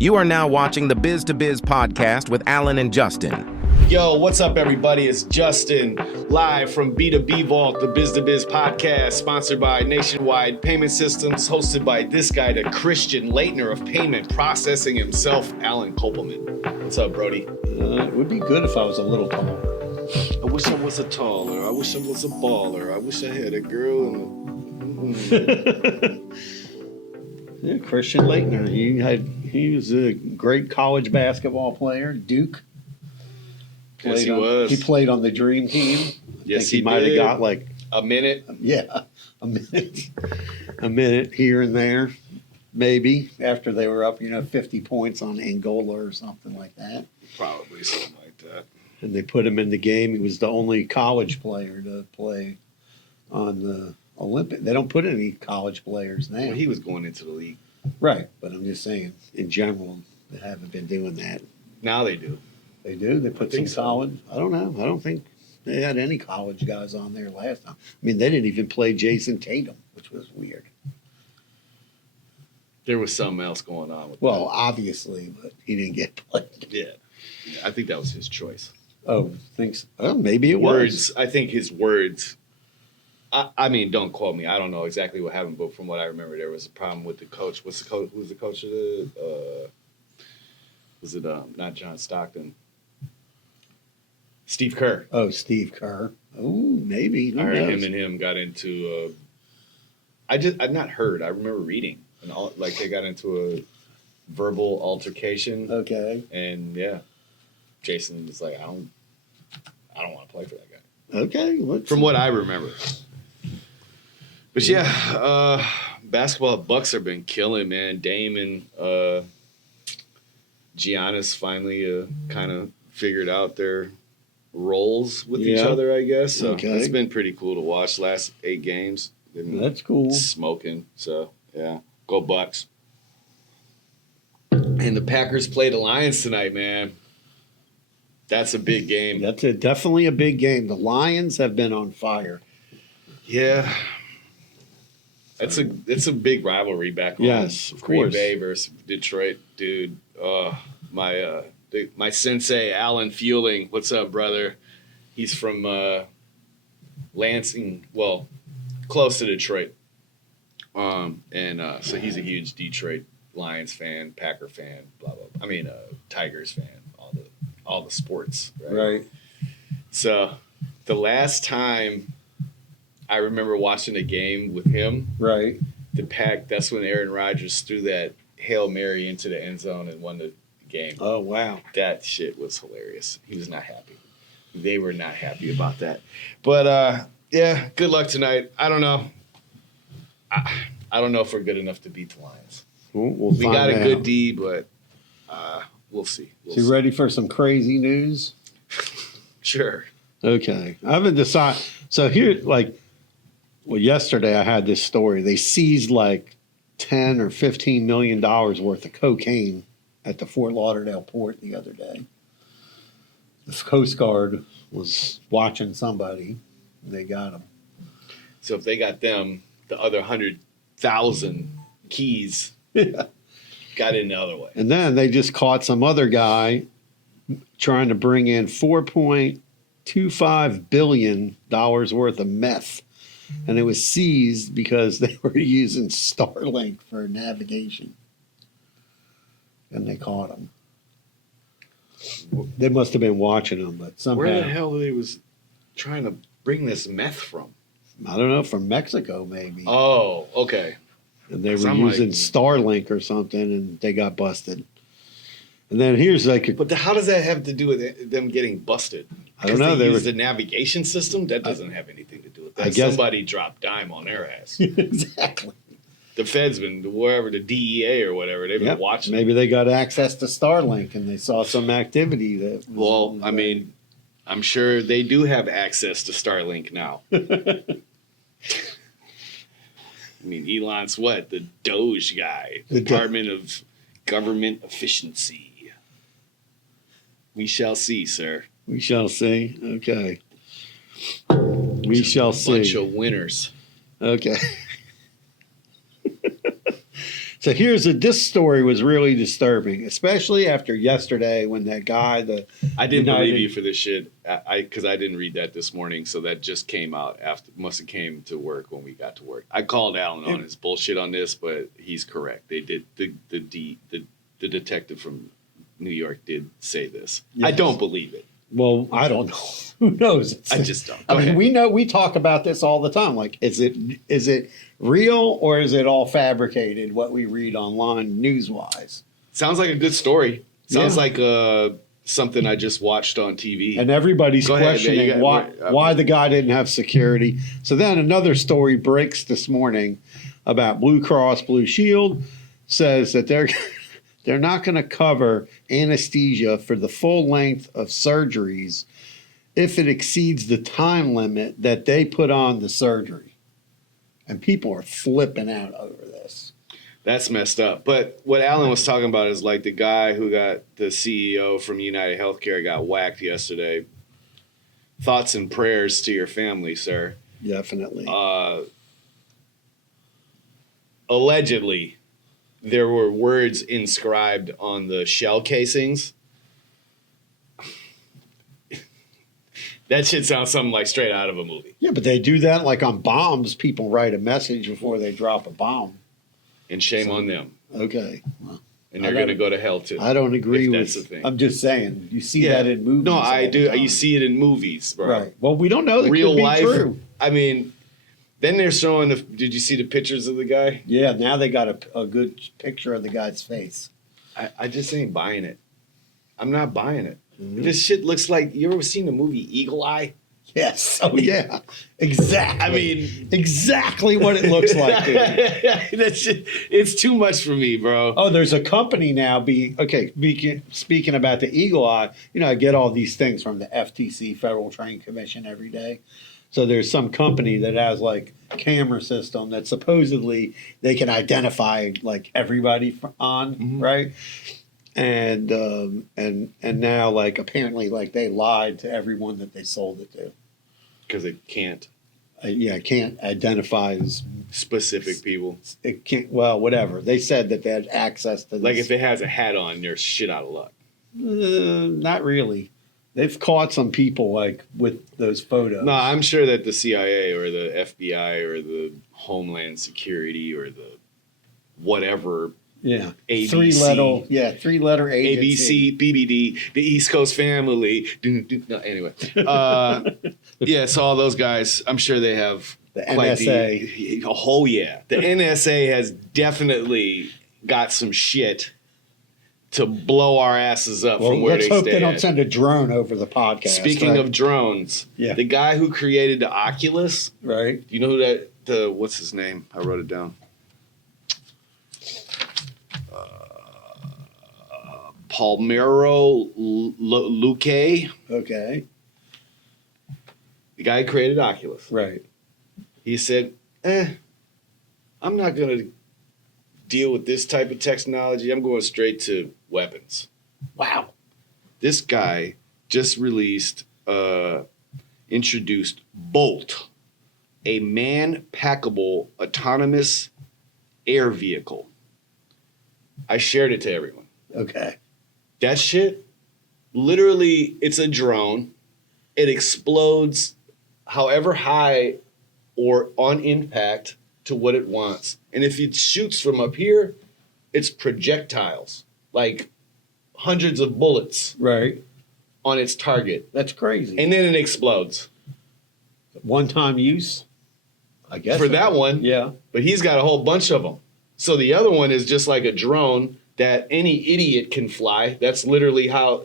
You are now watching the Biz to Biz podcast with Alan and Justin. Yo, what's up, everybody? It's Justin, live from B2B Vault, the Biz to Biz podcast, sponsored by Nationwide Payment Systems, hosted by this guy, the Christian Leitner of payment processing himself, Alan Kopelman. What's up, Brody? It would be good if I was a little taller. I wish I was a taller. I wish I was a baller. I wish I had a girl and Yeah, Christian Leitner. He was a great college basketball player, Duke. Yes, he was. He played on the Dream Team. Yes, he might have got like a minute. Yeah, a minute here and there, maybe after they were up, 50 points on Angola or something like that. Probably something like that. And they put him in the game. He was the only college player to play on the Olympic. They don't put any college players now. Well, he was going into the league. Right, but I'm just saying, in general, they haven't been doing that. Now they do. They do? They put some so. college? I don't know. I don't think they had any college guys on there last time. I mean, they didn't even play Jason Tatum, which was weird. There was something else going on with Well, that. obviously, but he didn't get played. Yeah. I think that was his choice. Oh, thinks? Well, maybe it was. I think his words. I mean, don't quote me. I don't know exactly what happened, but from what I remember, there was a problem with the coach. Who's the coach of the? Was it not John Stockton? Steve Kerr. Oh, Steve Kerr. Oh, maybe. I heard him got into. I've not heard. I remember reading and all, like they got into a verbal altercation. Okay. And yeah, Jason was like, I don't want to play for that guy. Okay. From what I remember. But yeah, basketball Bucks have been killing, man. Dame and Giannis finally kind of figured out their roles with each other, I guess. So it's been pretty cool to watch. Last 8 games. That's cool. Smoking. So yeah, go Bucks. And the Packers play the Lions tonight, man. That's a big game. That's definitely a big game. The Lions have been on fire. Yeah. It's a big rivalry back home. Yes, of Green course. Bay versus Detroit, dude. My sensei, Alan Fueling. What's up, brother? He's from Lansing, well, close to Detroit. So he's a huge Detroit Lions fan, Packer fan, blah blah. I mean, Tigers fan, all the sports, right? Right. So the last time I remember watching a game with him, Right. the Pack, that's when Aaron Rodgers threw that Hail Mary into the end zone and won the game. Oh, wow. That shit was hilarious. He was not happy. They were not happy about that. But, yeah, good luck tonight. I don't know. I don't know if we're good enough to beat the Lions. We got a good D, but we'll see. So you ready for some crazy news? Sure. Okay. I haven't decided. So here, yesterday I had this story. They seized like $10 or $15 million worth of cocaine at the Fort Lauderdale port the other day. The Coast Guard was watching somebody. And they got them. So if they got them, the other 100,000 keys got in the other way. And then they just caught some other guy trying to bring in $4.25 billion worth of meth. And it was seized because they were using Starlink for navigation. And they caught him. They must have been watching them, but somehow. Where the hell they was trying to bring this meth from? I don't know, from Mexico maybe. Oh, okay. And they were using Starlink or something, and they got busted. And then here's But how does that have to do with them getting busted? I don't know. They used the navigation system? That doesn't have anything to do with that. I guess somebody dropped dime on their ass. Exactly. The Fed's been, wherever, the DEA or whatever, they've been watching. Maybe they got access to Starlink and they saw some activity that. I mean, I'm sure they do have access to Starlink now. I mean, Elon's what? The Doge guy, Department of Government Efficiency. We shall see, sir. We shall see. Okay. We shall see. Bunch of winners. Okay. So this story was really disturbing, especially after yesterday when that guy, I didn't believe you for this shit. Because I didn't read that this morning, so that just came out after. Must have came to work when we got to work. I called Alan on his bullshit on this, but he's correct. They did the detective from New York did say this. Yes. I don't believe it. Well, I don't know. Who knows? I just don't. I mean, we talk about this all the time. Like, is it real or is it all fabricated? What we read online news wise. Sounds like a good story. Sounds like something I just watched on TV. And everybody's questioning why the guy didn't have security. So then another story breaks this morning about Blue Cross Blue Shield says that they're not going to cover anesthesia for the full length of surgeries if it exceeds the time limit that they put on the surgery. And people are flipping out over this. That's messed up. But what Alan was talking about is like the guy who got the CEO from UnitedHealthcare got whacked yesterday. Thoughts and prayers to your family, sir. Definitely. Allegedly, there were words inscribed on the shell casings. That shit sounds something like straight out of a movie. Yeah, but they do that like on bombs. People write a message before they drop a bomb. And shame on them. Okay. Well, and they're going to go to hell too. I don't agree with that's the thing. I'm just saying. You see that in movies. No, I do. You see it in movies, bro. Right. Well, we don't know that real could be life. True. I mean, then they're showing did you see the pictures of the guy? Yeah, now they got a good picture of the guy's face. I just ain't buying it. I'm not buying it. Mm-hmm. This shit looks like, you ever seen the movie Eagle Eye? Yes. Oh, yeah. Exactly. I mean, exactly what it looks like. That shit, it's too much for me, bro. Oh, there's a company now speaking about the Eagle Eye, I get all these things from the FTC, Federal Trade Commission, every day. So there's some company that has like camera system that supposedly they can identify like everybody on, right? And now like apparently like they lied to everyone that they sold it to. Because it can't. It can't identify as specific people. It can't. Well, whatever they said that they had access to. Like if it has a hat on, you're shit out of luck. Not really. They've caught some people like with those photos. No, I'm sure that the CIA or the FBI or the Homeland Security or the whatever. Yeah. ABC, three-letter agency. ABC, BBD, the East Coast Family. No, anyway. So all those guys, I'm sure they have the NSA. The NSA has definitely got some shit to blow our asses up from where they stay. Let's hope they don't send a drone over the podcast. Speaking of drones, the guy who created the Oculus, right? You know who what's his name? I wrote it down. Palmero Luque. Okay. The guy who created Oculus. Right. He said, I'm not going to deal with this type of technology. I'm going straight to weapons. Wow. This guy just introduced Bolt, a man-packable autonomous air vehicle. I shared it to everyone. Okay. That shit, literally, it's a drone. It explodes however high or on impact to what it wants. And if it shoots from up here, it's projectiles, like hundreds of bullets. Right. On its target. That's crazy. And then it explodes. One-time use, I guess. For that one. Yeah. But he's got a whole bunch of them. So the other one is just like a drone that any idiot can fly. That's literally how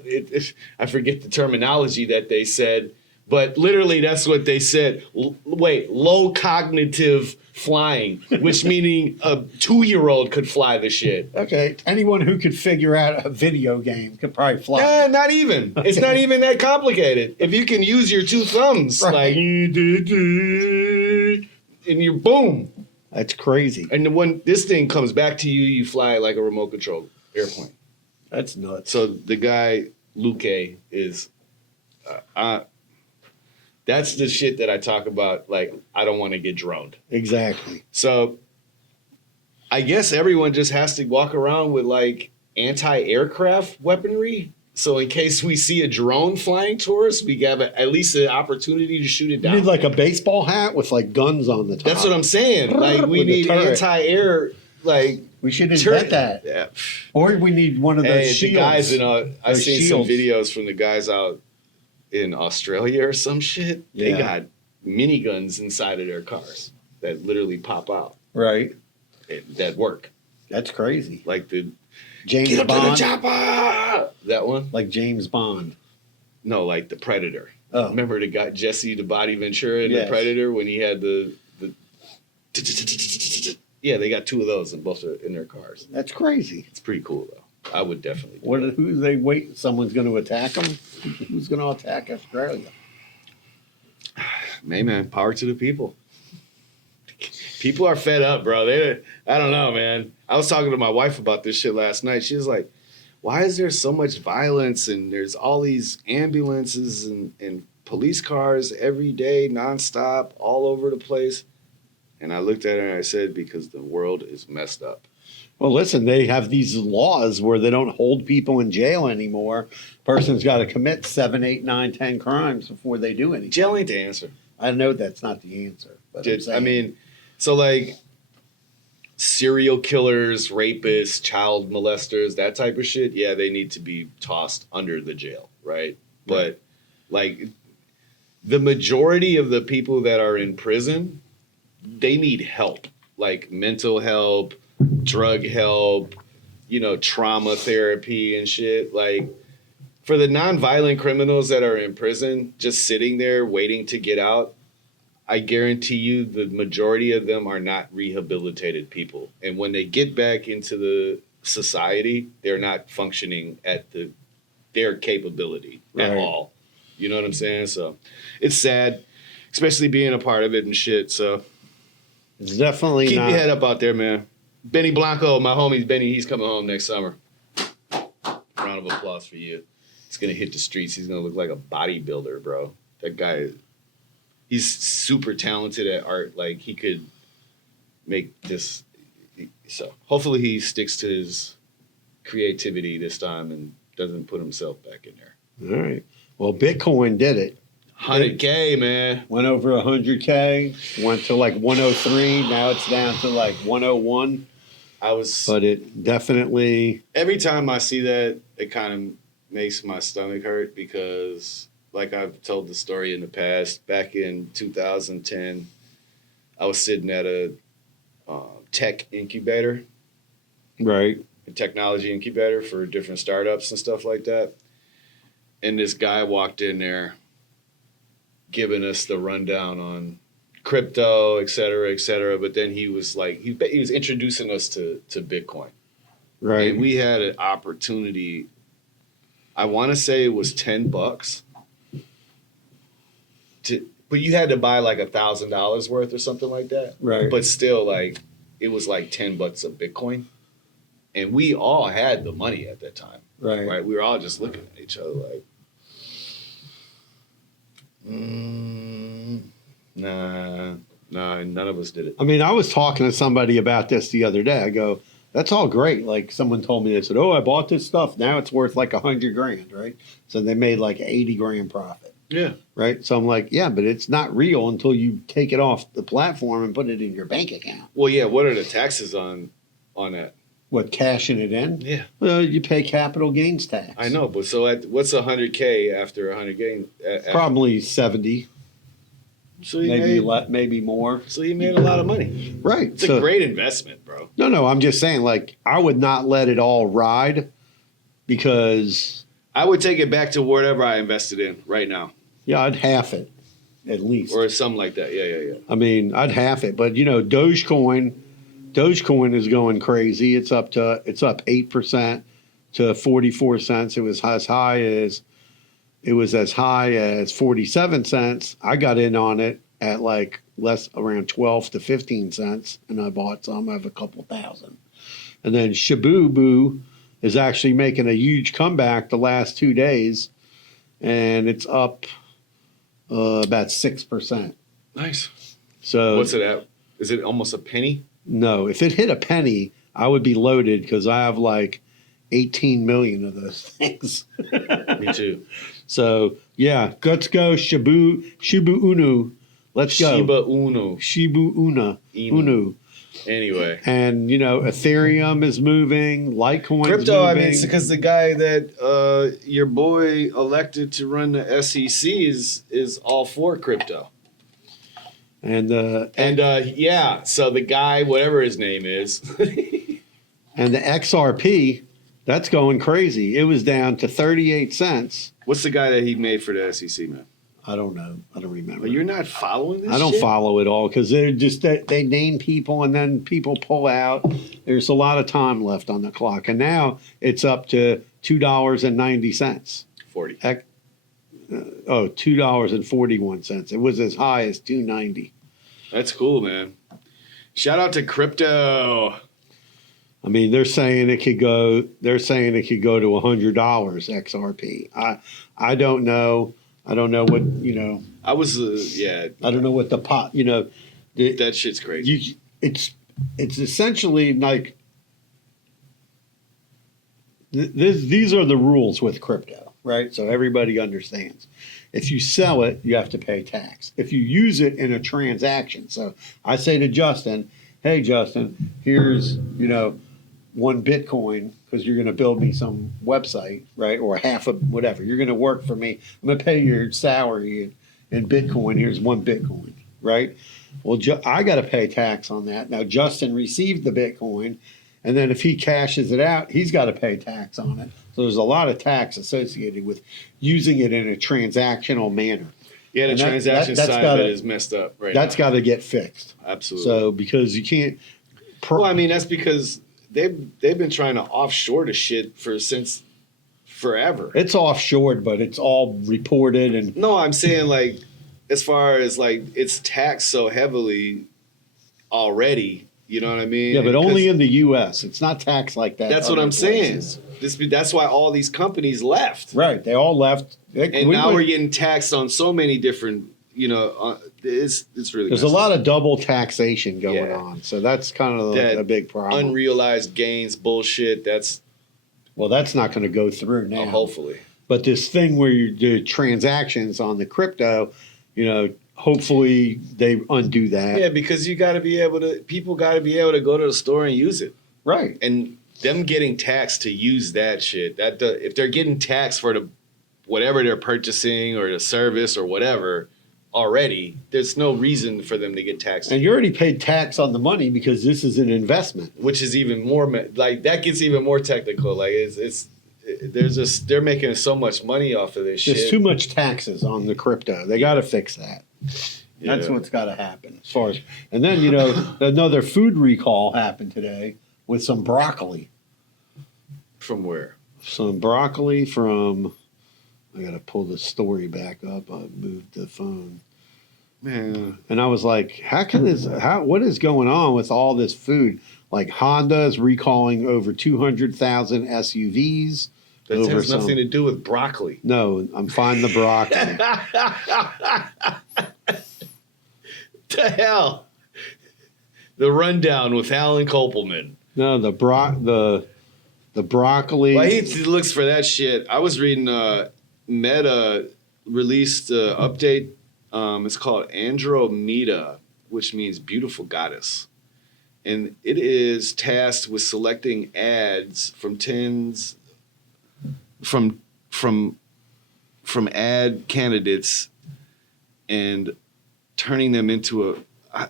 I forget the terminology that they said, but literally that's what they said. Low cognitive flying, which meaning a 2-year-old could fly the shit. Okay. Anyone who could figure out a video game could probably fly. Not even. Okay. It's not even that complicated. If you can use your 2 thumbs, right. And you're boom. That's crazy. And when this thing comes back to you, you fly like a remote control airplane. That's nuts. So the guy, Luque, is... that's the shit that I talk about. Like, I don't want to get droned. Exactly. So I guess everyone just has to walk around with like anti-aircraft weaponry. So in case we see a drone flying towards us, we have at least an opportunity to shoot it You down. need like a baseball hat with like guns on the top. That's what I'm saying. Like we With the need turret. anti-air. Like We should invent that. Yeah. Or we need one of those Hey, shields. the guys I've seen shields. some videos from the guys out in Australia or some shit. They got miniguns inside of their cars that literally pop out. Right. That work. That's crazy. Like the James get up Bond. to the chopper. That one? Like James Bond. No, like the Predator. Oh. Remember the guy Jesse the Body Ventura in the Predator when he had the yeah, they got two of those in both in their cars. That's crazy. It's pretty cool though. I would definitely do that. Who they wait? Someone's going to attack them? Who's going to attack Australia? Hey man, power to the people. People are fed up, bro. I don't know, man. I was talking to my wife about this shit last night. She was like, why is there so much violence and there's all these ambulances and police cars every day, nonstop, all over the place? And I looked at her and I said, because the world is messed up. Well, listen, they have these laws where they don't hold people in jail anymore. Person's got to commit 7, 8, 9, 10 crimes before they do anything. Jail ain't the answer. I know that's not the answer. But I mean, so like serial killers, rapists, child molesters, that type of shit, yeah, they need to be tossed under the jail, right? But like the majority of the people that are in prison, they need help, like mental help, drug help, trauma therapy and shit. Like for the nonviolent criminals that are in prison, just sitting there waiting to get out, I guarantee you the majority of them are not rehabilitated people. And when they get back into the society, they're not functioning at their capability at all. You know what I'm saying? So it's sad, especially being a part of it and shit. So it's definitely keep not. your head up out there, man. Benny Blanco, my homie Benny, he's coming home next summer. Round of applause for you. He's going to hit the streets. He's going to look like a bodybuilder, bro. That guy, he's super talented at art. Like, he could make this. So hopefully he sticks to his creativity this time and doesn't put himself back in there. All right. Well, Bitcoin did it. 100K, man. Went over 100K. Went to like 103. Now it's down to like 101. But it definitely. Every time I see that, it kind of makes my stomach hurt because, like I've told the story in the past, back in 2010, I was sitting at a tech incubator. Right. A technology incubator for different startups and stuff like that. And this guy walked in there giving us the rundown on crypto, et cetera, but then he was like, he was introducing us to Bitcoin. Right. And we had an opportunity, I want to say it was $10, but you had to buy like $1,000 worth or something like that. Right. But still, like, it was like $10 of Bitcoin. And we all had the money at that time. Right. We were all just looking at each other like, nah, none of us did it. I mean, I was talking to somebody about this the other day. I go, that's all great. Like someone told me, they said, oh, I bought this stuff. Now it's worth like $100,000, right? So they made like $80,000 profit. Yeah. Right. So I'm like, yeah, but it's not real until you take it off the platform and put it in your bank account. Well, yeah. What are the taxes on that? What, cashing it in? Yeah. Well, you pay capital gains tax. I know, but so what's 100K after 100 gain? Probably 70. So maybe more. So you made a lot of money. Right. It's a great investment, bro. No, I'm just saying, like, I would not let it all ride because I would take it back to whatever I invested in right now. Yeah, I'd half it, at least. Or something like that. Yeah. I mean, I'd half it. But, Dogecoin is going crazy. It's up 8% to 44 cents. It was as high as 47 cents. I got in on it at like around 12 to 15 cents, and I bought some. I have a couple thousand. And then Shibubu is actually making a huge comeback the last 2 days, and it's up about 6%. Nice. So what's it at? Is it almost a penny? No, if it hit a penny, I would be loaded because I have like 18 million of those things. Me too. So yeah, let's go Shibu Inu. Let's go Shibu Inu. Anyway, And Ethereum is moving, Litecoin's crypto. moving. I mean, because the guy that your boy elected to run the SEC is all for crypto. And yeah, so the guy, whatever his name is, and the XRP, that's going crazy. It was down to 38 cents. What's the guy that he made for the SEC, man? I don't know. I don't remember. But you're not following this. I don't follow it all because they're just they name people and then people pull out. There's a lot of time left on the clock, and now it's up to $2.90. 40. $2.41. It was as high as $2.90. That's cool, man. Shout out to crypto. I mean, they're saying it could go. They're saying it could go to $100 XRP. I don't know. I don't know what I was I don't know what the pot. that shit's crazy. It's essentially like these are the rules with crypto, right? So everybody understands. If you sell it, you have to pay tax. If you use it in a transaction, so I say to Justin, "Hey, Justin, here's one Bitcoin because you're going to build me some website, right? Or half of whatever. You're going to work for me. I'm going to pay your salary in Bitcoin. Here's one Bitcoin, right? Well, I got to pay tax on that. Now, Justin received the Bitcoin, and then if he cashes it out, he's got to pay tax on it. So there's a lot of tax associated with using it in a transactional manner. Yeah, the transaction side of it is messed up right now. That's got to get fixed. Absolutely. So because you can't. Well, I mean, that's because they've been trying to offshore the shit since forever. It's offshored, but it's all reported and. No, I'm saying like, as far as like it's taxed so heavily already. You know what I mean? Yeah, but only in the U.S. It's not taxed like that. That's what I'm saying. That's why all these companies left. Right, they all left. And now we're getting taxed on so many different. It's really. There's a lot of double taxation going on, so that's kind of a big problem. Unrealized gains bullshit. That's not going to go through now. Hopefully, but this thing where you do transactions on the crypto, hopefully they undo that. Yeah, because people got to be able to go to the store and use it. Right, and them getting taxed to use that shit. If they're getting taxed for whatever they're purchasing or the service or whatever. Already, there's no reason for them to get taxed. And you already paid tax on the money because this is an investment, which is even more like that gets even more technical. Like they're making so much money off of this shit. There's too much taxes on the crypto. They got to fix that. Yeah. That's what's got to happen. And then another food recall happened today with some broccoli. From where? Some broccoli from. I got to pull the story back up. I moved the phone. Man. And I was like, what is going on with all this food? Like Honda is recalling over 200,000 SUVs. That has nothing to do with broccoli. No, I'm fine the broccoli. The hell? The rundown with Alan Kopelman. No, the broccoli. Well, he looks for that shit. I was reading Meta released an update. It's called Andromeda, which means beautiful goddess. And it is tasked with selecting ads from ad candidates and turning them into I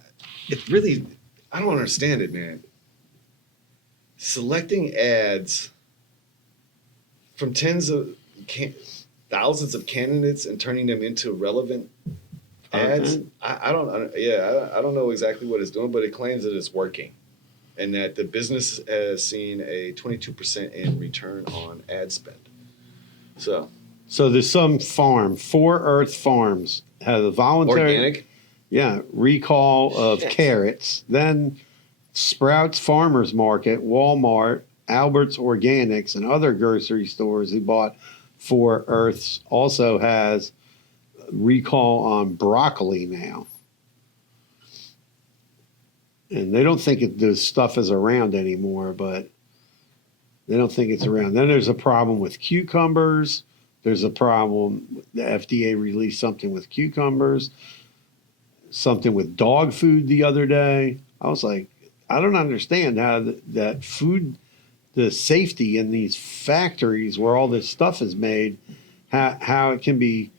don't understand it, man. Selecting ads from thousands of candidates and turning them into relevant ads. I don't know exactly what it's doing, but it claims that it's working and that the business has seen a 22% in return on ad spend. So there's some farm, 4 Earth Farms, has a voluntary organic, recall of carrots. Then Sprouts Farmers Market, Walmart, Albert's Organics, and other grocery stores who bought 4 Earths also has recall on broccoli now. and they don't think this stuff is around anymore, but they don't think it's around. Then there's a problem with cucumbers. There's a problem. The FDA released something with cucumbers, something with dog food the other day. I was like, I don't understand how that food, the safety in these factories where all this stuff is made, how it can be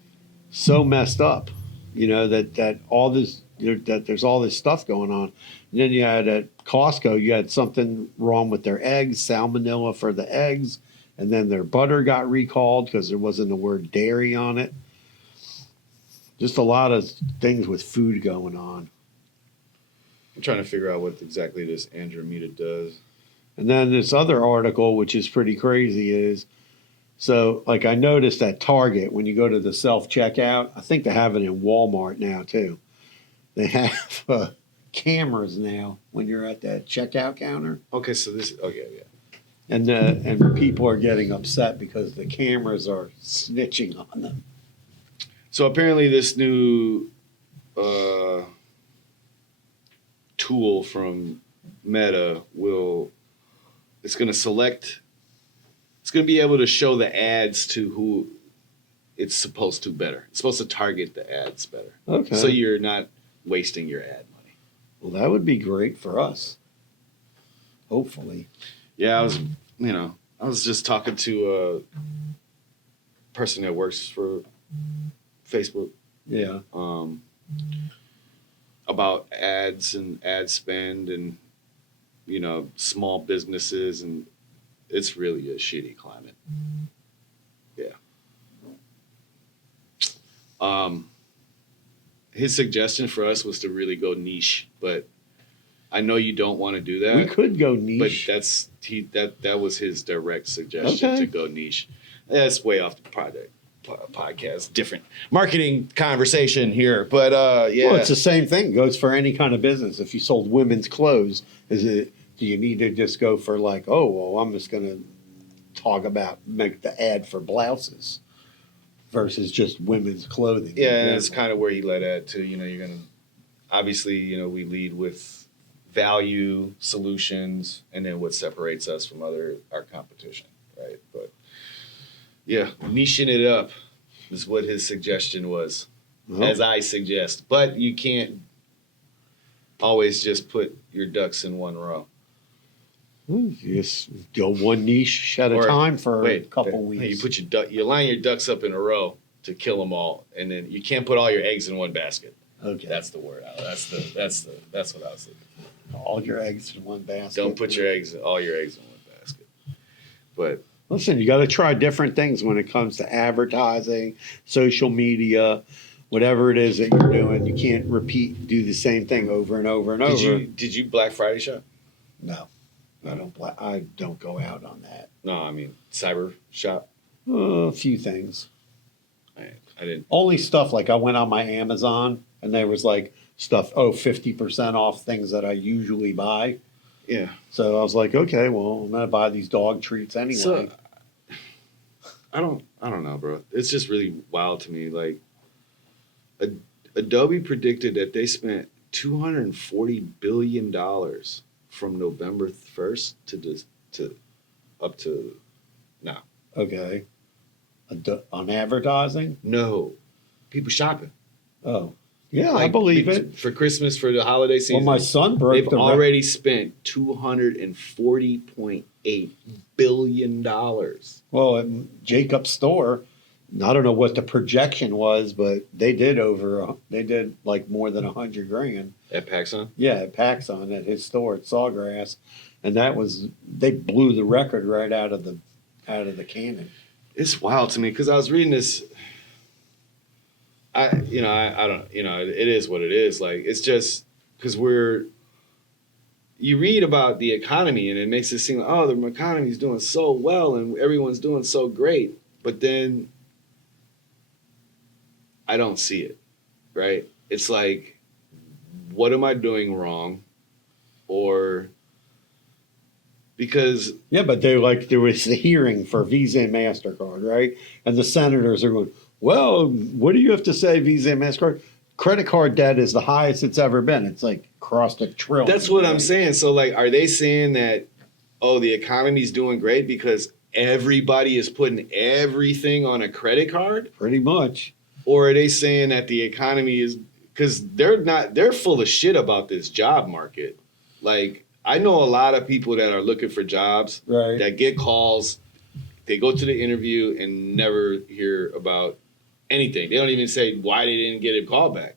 so messed up. You know, that all this, that there's all this stuff going on. And then you had at Costco, you had something wrong with their eggs, salmonella for the eggs, and then their butter got recalled because there wasn't the word dairy on it. Just a lot of things with food going on. I'm trying to figure out what exactly this Andromeda does. And then this other article, which is pretty crazy, is so like I noticed at Target when you go to the self-checkout, I think they have it in Walmart now too. They have cameras now when you're at that checkout counter. Okay, so this. Okay, yeah. And people are getting upset because the cameras are snitching on them. So apparently, this new tool from Meta it's going to select. It's going to be able to show the ads to who it's supposed to better. It's supposed to target the ads better. Okay. So you're not wasting your ad money. Well, that would be great for us. Hopefully. Yeah, I was just talking to a person that works for Facebook. Yeah. About ads and ad spend and, small businesses, and it's really a shitty climate. Yeah. His suggestion for us was to really go niche, but I know you don't want to do that. We could go niche. But that was his direct suggestion to go niche. That's way off the podcast. Different marketing conversation here, but yeah. Well, it's the same thing. It goes for any kind of business. If you sold women's clothes, do you need to just go for like, oh, well, I'm just going to make the ad for blouses versus just women's clothing? Yeah, and it's kind of where he led at too. You're going to obviously, we lead with value solutions and then what separates us from our competition, right? But yeah, niching it up is what his suggestion was, as I suggest. But you can't always just put your ducks in one row. Just go one niche at a time for a couple weeks. You line your ducks up in a row to kill them all, and then you can't put all your eggs in one basket. Okay, that's the word. That's what I was thinking. All your eggs in one basket. Don't put all your eggs in one basket. But listen, you got to try different things when it comes to advertising, social media, whatever it is that you're doing. You can't do the same thing over and over and over. Did you Black Friday shop? No, I don't go out on that. No, I mean cyber shop. A few things. I didn't. Only stuff like I went on my Amazon and there was like stuff, 50% off things that I usually buy. Yeah. So I was like, okay, well, I'm gonna buy these dog treats anyway. So, I don't know, bro. It's just really wild to me. Like, Adobe predicted that they spent $240 billion from November 1st to up to now. Okay. On advertising? No, people shopping. Oh. Yeah, I believe it. For Christmas, for the holiday season. Well, my son They've already spent $240.8 billion. Well, at Jacob's store, I don't know what the projection was, but they did like more than $100,000 at PacSun. Yeah, at PacSun at his store at Sawgrass, and they blew the record right out of the cannon. It's wild to me because I was reading this. I don't, it is what it is. Like, it's just because you read about the economy and it makes it seem like, oh, the economy is doing so well and everyone's doing so great. But then I don't see it, right? It's like, what am I doing wrong? Or because... Yeah, but there was the hearing for Visa and MasterCard, right? And the senators are going, well, what do you have to say, Visa and MasterCard? credit card debt is the highest it's ever been. It's like crossed $1 trillion. That's what I'm saying. So like, are they saying that, oh, the economy's doing great because everybody is putting everything on a credit card? Pretty much. Or are they saying that the economy is, because they're full of shit about this job market. Like, I know a lot of people that are looking for jobs that get calls, they go to the interview and never hear about anything. They don't even say why they didn't get a call back.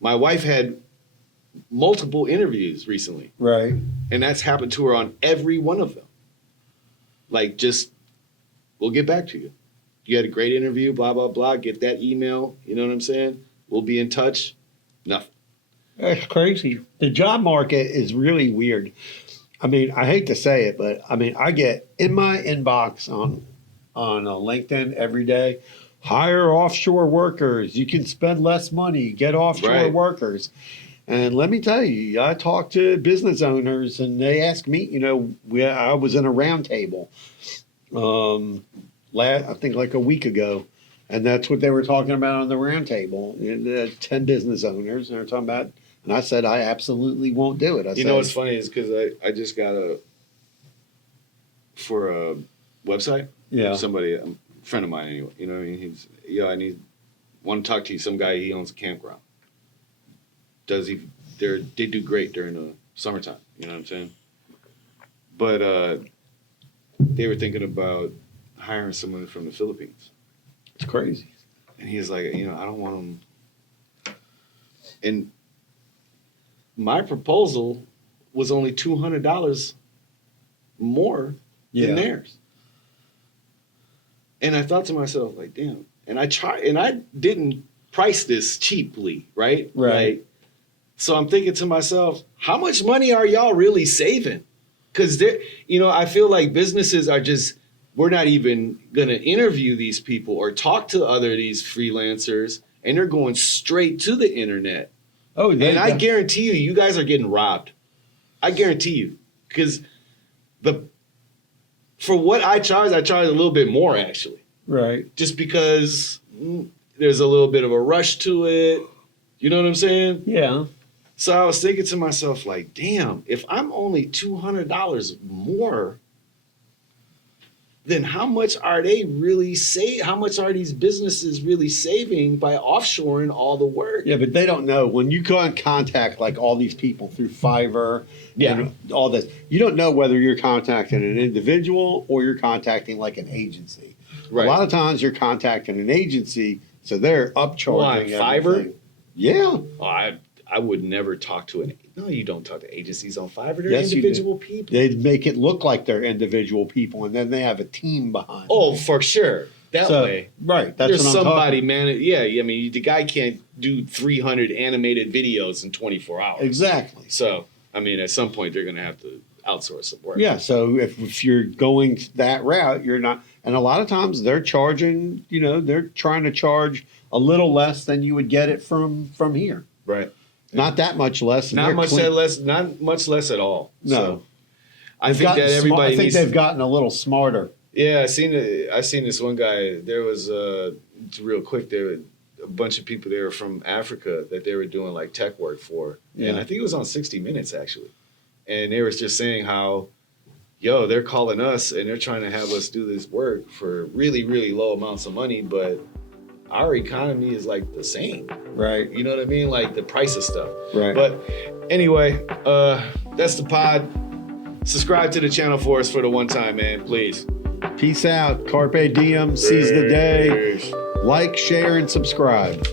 My wife had multiple interviews recently. Right. And that's happened to her on every one of them. Like, just, we'll get back to you. You had a great interview, blah, blah, blah. Get that email. You know what I'm saying? We'll be in touch. Nothing. That's crazy. The job market is really weird. I mean, I hate to say it, but I mean, I get in my inbox on LinkedIn every day, hire offshore workers. You can spend less money, get offshore workers. And let me tell you, I talk to business owners and they ask me, you know, I was in a round table, I think like a week ago. And that's what they were talking about on the round table. 10 business owners, and they're talking about, and I said, I absolutely won't do it. I said, know what's funny is because I just got for a website. Yeah. Somebody, a friend of mine anyway, you know what I mean? He's, want to talk to you. Some guy, he owns a campground. They do great during the summertime, you know what I'm saying? But they were thinking about hiring someone from the Philippines. It's crazy. And he was like, you know, I don't want them. And my proposal was only $200 more than theirs. And I thought to myself, like, damn. And I didn't price this cheaply, right? Right. So I'm thinking to myself, how much money are y'all really saving? Because I feel like businesses are just, we're not even going to interview these people or talk to these freelancers, and they're going straight to the internet. Oh, and I guarantee you guys are getting robbed. I guarantee you, because for what I charge a little bit more actually. Right. Just because there's a little bit of a rush to it. You know what I'm saying? Yeah. So I was thinking to myself, like, damn, if I'm only $200 more, then how much are they really how much are these businesses really saving by offshoring all the work? Yeah, but they don't know. When you go and contact like all these people through Fiverr and all this, you don't know whether you're contacting an individual or you're contacting like an agency. Right. A lot of times you're contacting an agency, so they're upcharging. Fiverr? Yeah. Oh, I would never talk to no, you don't talk to agencies on Fiverr. They're individual people. They make it look like they're individual people, and then they have a team behind them. For sure. That way. Right. That's There's what I'm somebody, talking. man. Yeah, I mean, the guy can't do 300 animated videos in 24 hours. Exactly. So, I mean, at some point, they're going to have to outsource some work. Yeah, so if you're going that route, you're not. And a lot of times they're charging, they're trying to charge a little less than you would get it from here. Right. Not that much less. Not much less at all. No. So I think that everybody I think they've gotten a little smarter. Yeah, I seen this one guy. There was real quick. There were a bunch of people there from Africa that they were doing like tech work for, and I think it was on 60 Minutes actually. And they were just saying how, they're calling us and they're trying to have us do this work for really, really low amounts of money, but our economy is like the same. Right. You know what I mean? Like the price of stuff. Right. But anyway, that's the pod. Subscribe to the channel for us for the one time, man, please. Peace out. Carpe diem. Seize the day. Like, share, and subscribe.